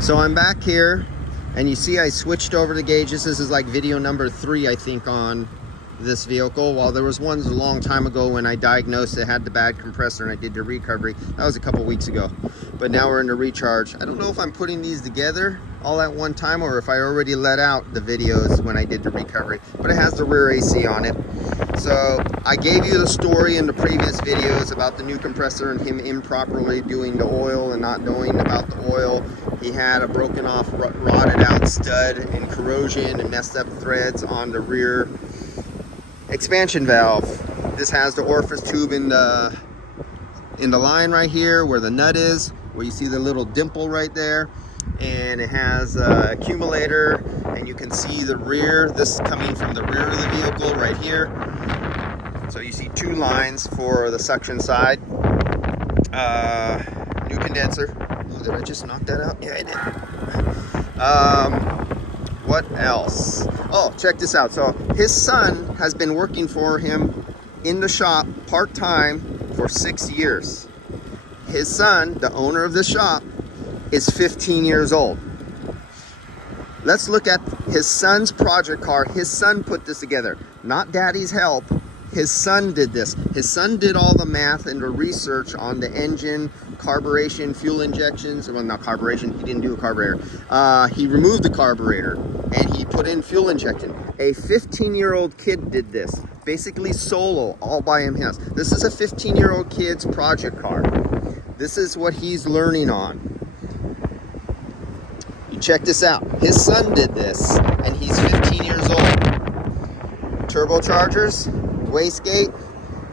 So I'm back here, and you see I switched over the gauges. This is like video number 3, I think, on this vehicle. While there was ones a long time ago when I diagnosed it had the bad compressor and I did the recovery. That was a couple weeks ago. But now we're in the recharge. I don't know if I'm putting these together all at one time or if I already let out the videos when I did the recovery. But it has the rear AC on it. So I gave you the story in the previous videos about the new compressor and him improperly doing the oil and not knowing about the oil. He had a broken off, rotted out stud and corrosion and messed up threads on the rear expansion valve. This has the orifice tube in the line right here where the nut is, where you see the little dimple right there, and it has an accumulator, and you can see the rear. This is coming from the rear of the vehicle right here. So you see 2 lines for the suction side. New condenser. Oh, did I just knock that out? Yeah, I did. What else? Oh, check this out. So his son has been working for him in the shop part-time for 6 years. His son, the owner of the shop, is 15 years old. Let's look at his son's project car. His son put this together, not daddy's help. His son did this. His son did all the math and the research on the engine, carburation, fuel injections. Well, not carburation, he didn't do a carburetor. He removed the carburetor and he put in fuel injection. A 15-year-old kid did this, basically solo, all by himself. This is a 15-year-old kid's project car. This is what he's learning on. You check this out. His son did this and he's 15 years old. Turbochargers, wastegate,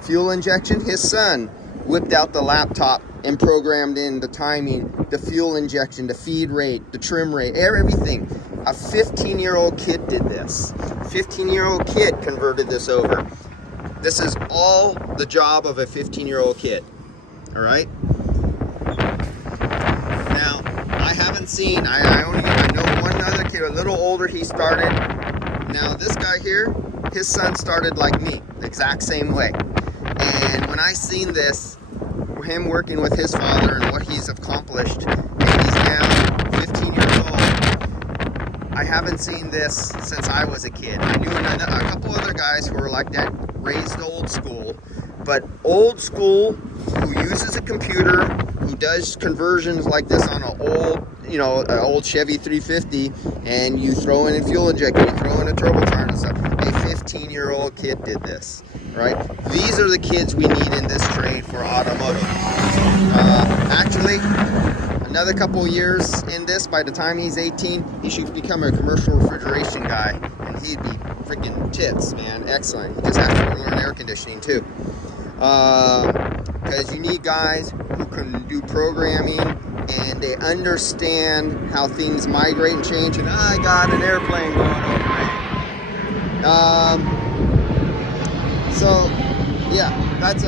fuel injection. His son whipped out the laptop and programmed in the timing, the fuel injection, the feed rate, the trim rate, everything. A 15-year-old kid did this. A 15-year-old kid converted this over. This is all the job of a 15-year-old kid. All right? Now, I haven't seen, I know one other kid, a little older, he started. Now, this guy here, his son started like me, the exact same way. And when I seen this, him working with his father and what he's accomplished, and he's now 15 years old, I haven't seen this since I was a kid. I knew a couple other guys who were like that, raised old school, but old school, who uses a computer, who does conversions like this on an old, an old Chevy 350, and you throw in a fuel injector, you throw in a turbocharger and stuff. A 15-year-old kid did this, right? These are the kids we need in this trade for automotive. Actually, another couple years in this, by the time he's 18, he should become a commercial refrigeration guy, and he'd be freaking tits, man. Excellent. He just has to learn air conditioning too. Because you need guys who can do programming and they understand how things migrate and change. And I got an airplane going over me. So yeah,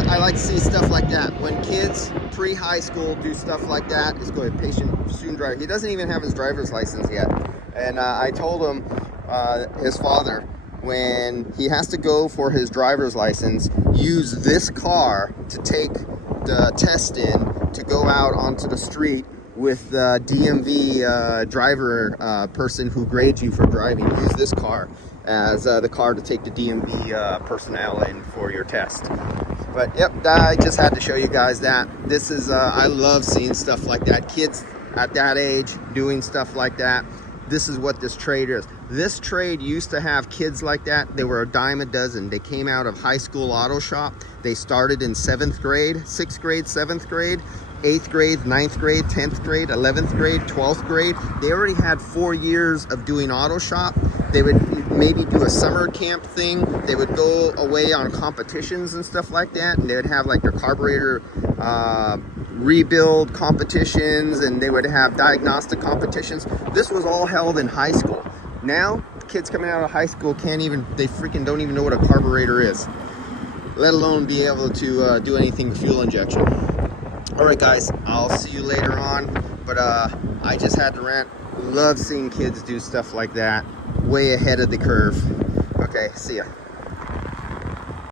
I like to see stuff like that. When kids pre-high school do stuff like that, it's going to be patient student driver. He doesn't even have his driver's license yet. And I told him, his father, when he has to go for his driver's license, use this car to take the test in to go out onto the street with the DMV driver person who grades you for driving. Use this car as the car to take the DMV personnel in for your test. But yep, I just had to show you guys that. This is, I love seeing stuff like that. Kids at that age doing stuff like that. This is what this trade is. This trade used to have kids like that. They were a dime a dozen. They came out of high school auto shop. They started in 7th grade, 6th grade, 7th grade, 8th grade, 9th grade, 10th grade, 11th grade, 12th grade. They already had 4 years of doing auto shop. They would maybe do a summer camp thing. They would go away on competitions and stuff like that. And they would have like their carburetor rebuild competitions, and they would have diagnostic competitions. This was all held in high school. Now, kids coming out of high school they freaking don't even know what a carburetor is, let alone be able to do anything with fuel injection. All right, guys, I'll see you later on, but I just had to rant. Love seeing kids do stuff like that, way ahead of the curve. Okay, see ya.